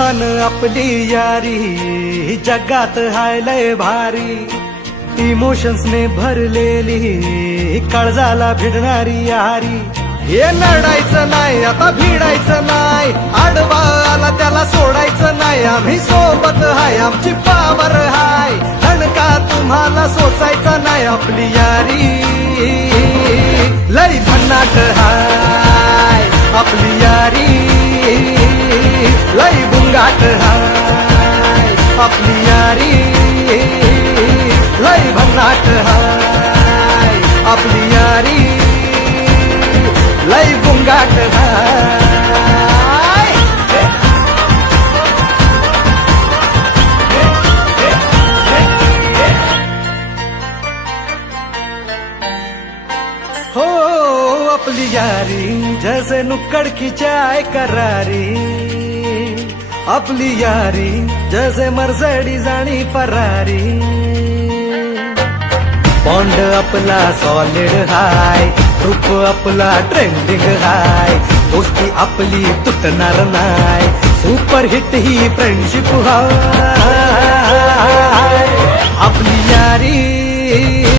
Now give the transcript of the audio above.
तुफान आपली यारी जगात हाय लय भारी, इमोशन्स ने भरलेली काळजाला भिडणारी यारी. हे लढायचं नाही आता भिडायचं नाही, आडवा आला त्याला सोडायचं नाही. आम्ही सोबत हाय आमची पावर हाय, हणका तुम्हाला सोसायचा नाही. आपली यारी लय भन्नाट हाय, आपली यारी लय बुंगाट हाय. आपली यारी लय भन्नाट हाय, आपली यारी लय बुंगाट हाय. हो आपली यारी जैसे नुक्कड़ की चाय करारी, आपली यारी जैसे मर्सिडीज आणि फरारी. बॉन्ड आपला सॉलिड हाय, रूप आपला ट्रेंडिंग हाय, दोस्ती आपली तुटणार नाय. सुपर हिट ही फ्रेंडशिप हाय, आपली यारी